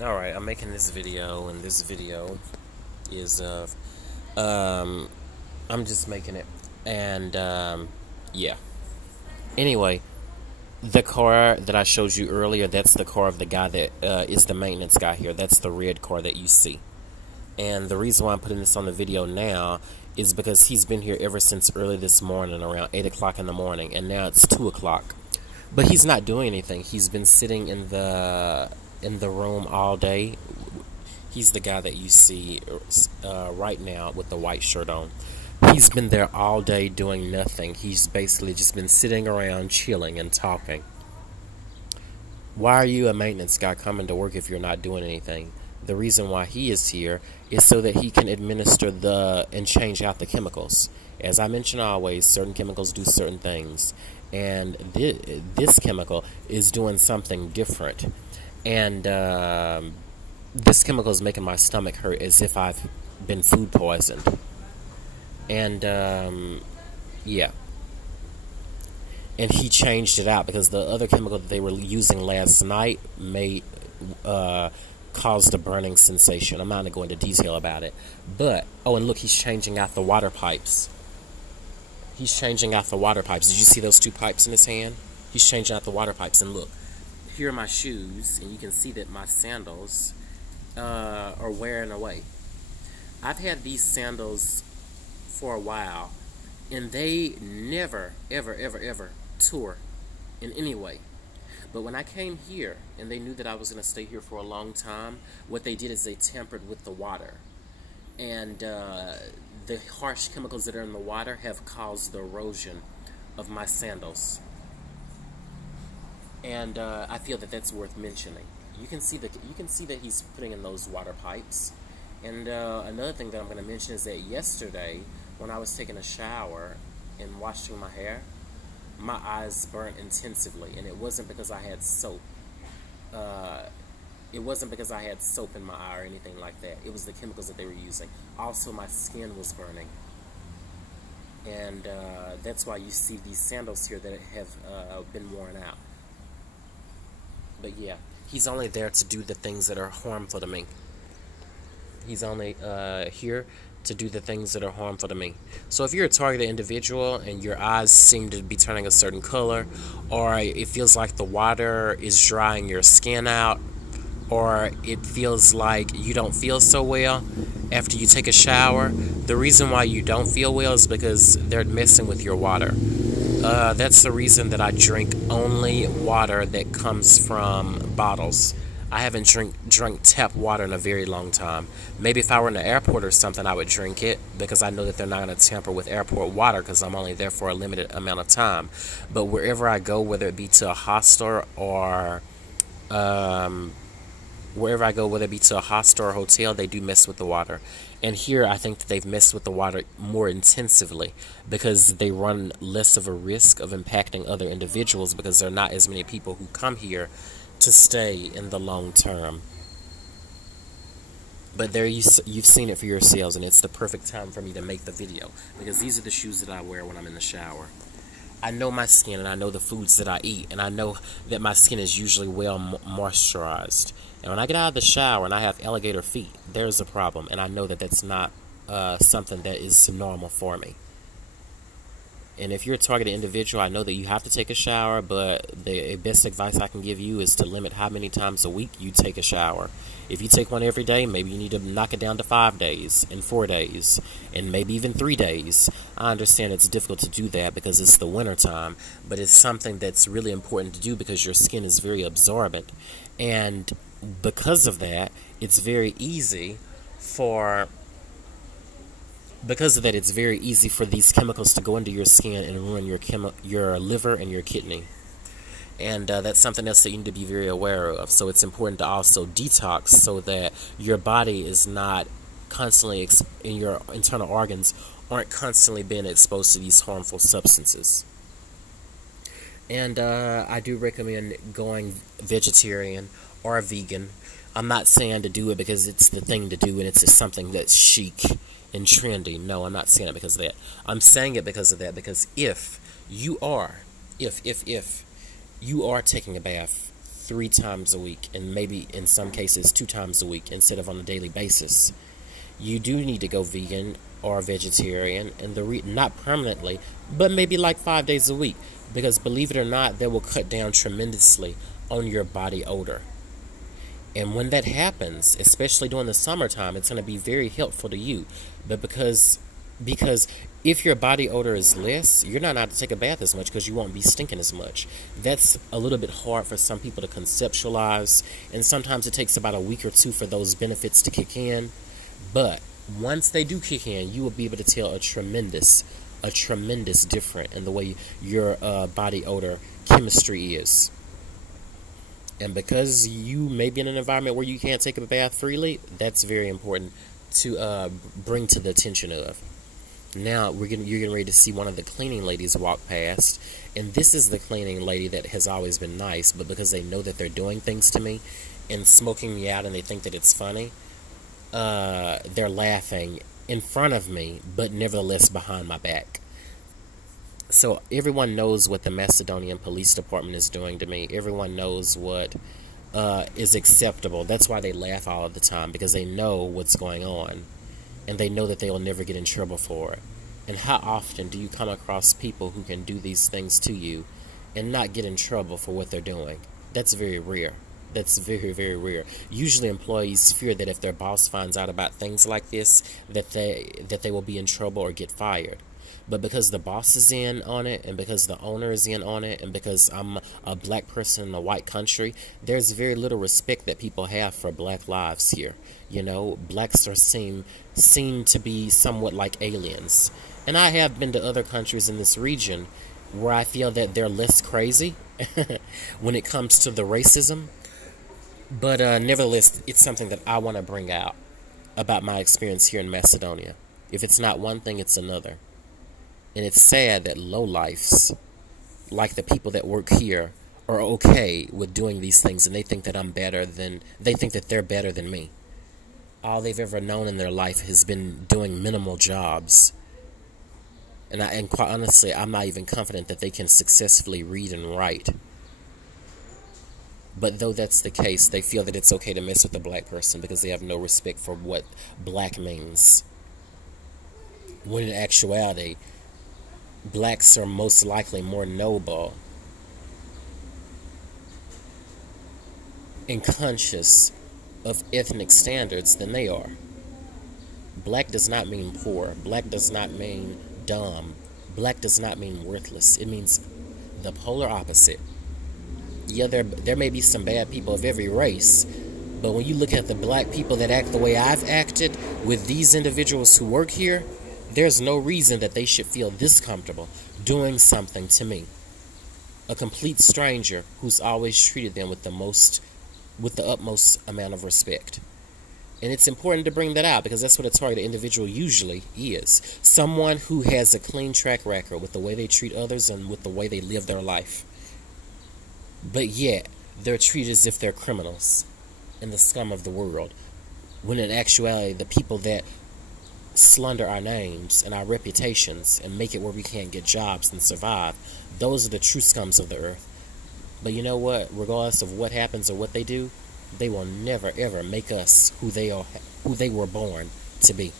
Alright, I'm making this video, and this video is of, um, I'm just making it, and, yeah. Anyway, the car that I showed you earlier, that's the car of the guy that, is the maintenance guy here. That's the red car that you see. And the reason why I'm putting this on the video now is because he's been here ever since early this morning, around 8 o'clock in the morning, and now it's 2 o'clock. But he's not doing anything. He's been sitting in the room all day. He's the guy that you see right now with the white shirt on. He's been there all day doing nothing. He's basically just been sitting around chilling and talking. Why are you a maintenance guy coming to work if you're not doing anything? The reason why he is here is so that he can administer and change out the chemicals. As I mention always, certain chemicals do certain things. And this chemical is doing something different. And this chemical is making my stomach hurt as if I've been food poisoned. And, yeah. And he changed it out because the other chemical that they were using last night caused a burning sensation. I'm not going to go into detail about it. But, oh, and look, he's changing out the water pipes. He's changing out the water pipes. Did you see those two pipes in his hand? He's changing out the water pipes. And look, here are my shoes, and you can see that my sandals are wearing away. I've had these sandals for a while, and they never, ever, ever, ever tore in any way. But when I came here, and they knew that I was going to stay here for a long time, what they did is they tampered with the water. And the harsh chemicals that are in the water have caused the erosion of my sandals. And I feel that that's worth mentioning. You can see that he's putting in those water pipes. And another thing that I'm going to mention is that yesterday, when I was taking a shower and washing my hair, my eyes burnt intensively, and it wasn't because I had soap. It wasn't because I had soap in my eye or anything like that. It was the chemicals that they were using. Also, my skin was burning. And that's why you see these sandals here that have been worn out. But yeah, he's only there to do the things that are harmful to me. He's only here to do the things that are harmful to me. So if you're a targeted individual and your eyes seem to be turning a certain color, or it feels like the water is drying your skin out, or it feels like you don't feel so well after you take a shower, the reason why you don't feel well is because they're messing with your water. That's the reason that I drink only water that comes from bottles. I haven't drunk tap water in a very long time. Maybe if I were in the airport or something, I would drink it because I know that they're not going to tamper with airport water because I'm only there for a limited amount of time. But wherever I go, whether it be to a hostel or wherever I go, whether it be to a hostel or hotel, they do mess with the water. And here, I think that they've messed with the water more intensively because they run less of a risk of impacting other individuals because there are not as many people who come here to stay in the long term. But there you've seen it for yourselves, and it's the perfect time for me to make the video because these are the shoes that I wear when I'm in the shower. I know my skin, and I know the foods that I eat, and I know that my skin is usually well moisturized. And when I get out of the shower and I have alligator feet, there's a problem, and I know that that's not something that is normal for me. And if you're a targeted individual, I know that you have to take a shower, but the best advice I can give you is to limit how many times a week you take a shower. If you take one every day, maybe you need to knock it down to 5 days and 4 days and maybe even 3 days. I understand it's difficult to do that because it's the winter time, but it's something that's really important to do because your skin is very absorbent. And because of that, it's very easy for... Because of that, it's very easy for these chemicals to go into your skin and ruin your liver and your kidney. And that's something else that you need to be very aware of. So it's important to also detox so that your body is not constantly, in your internal organs, aren't constantly being exposed to these harmful substances. And I do recommend going vegetarian or vegan. I'm not saying to do it because it's the thing to do and it's just something that's chic and trendy. No, I'm not saying it because of that. I'm saying it because of that, because if you are taking a bath 3 times a week, and maybe in some cases 2 times a week instead of on a daily basis. You do need to go vegan or vegetarian, and not permanently, but maybe like 5 days a week, because believe it or not, that will cut down tremendously on your body odor. And when that happens, especially during the summertime, it's going to be very helpful to you. But because if your body odor is less, you're not allowed to take a bath as much because you won't be stinking as much. That's a little bit hard for some people to conceptualize, and sometimes it takes about a week or 2 for those benefits to kick in. But once they do kick in, you will be able to tell a tremendous difference in the way your body odor chemistry is. And because you may be in an environment where you can't take a bath freely, that's very important to bring to the attention of. Now you're getting ready to see one of the cleaning ladies walk past, and this is the cleaning lady that has always been nice, but because they know that they're doing things to me and smoking me out and they think that it's funny, they're laughing in front of me, but nevertheless behind my back. So everyone knows what the Macedonian Police Department is doing to me. Everyone knows what is acceptable. That's why they laugh all of the time, because they know what's going on, and they know that they will never get in trouble for it. And how often do you come across people who can do these things to you and not get in trouble for what they're doing? That's very rare. That's very, very rare. Usually employees fear that if their boss finds out about things like this, that they will be in trouble or get fired. But because the boss is in on it, and because the owner is in on it, and because I'm a black person in a white country, there's very little respect that people have for black lives here. You know, blacks are seen to be somewhat like aliens. And I have been to other countries in this region where I feel that they're less crazy when it comes to the racism. But nevertheless, it's something that I want to bring out about my experience here in Macedonia. If it's not one thing, it's another. And it's sad that lowlifes, like the people that work here, are okay with doing these things, and they think that they think that they're better than me. All they've ever known in their life has been doing minimal jobs. And quite honestly, I'm not even confident that they can successfully read and write. But though that's the case, they feel that it's okay to mess with a black person because they have no respect for what black means. When in actuality, blacks are most likely more noble and conscious of ethnic standards than they are. Black does not mean poor. Black does not mean dumb. Black does not mean worthless. It means the polar opposite. Yeah, there may be some bad people of every race, but when you look at the black people that act the way I've acted with these individuals who work here, there's no reason that they should feel this comfortable doing something to me. A complete stranger who's always treated them with the utmost amount of respect. And it's important to bring that out because that's what a targeted individual usually is. Someone who has a clean track record with the way they treat others and with the way they live their life. But yet, they're treated as if they're criminals and the scum of the world. When in actuality, the people that slander our names and our reputations and make it where we can't get jobs and survive, those are the true scums of the earth. But you know what? Regardless of what happens or what they do, they will never ever make us who they were born to be.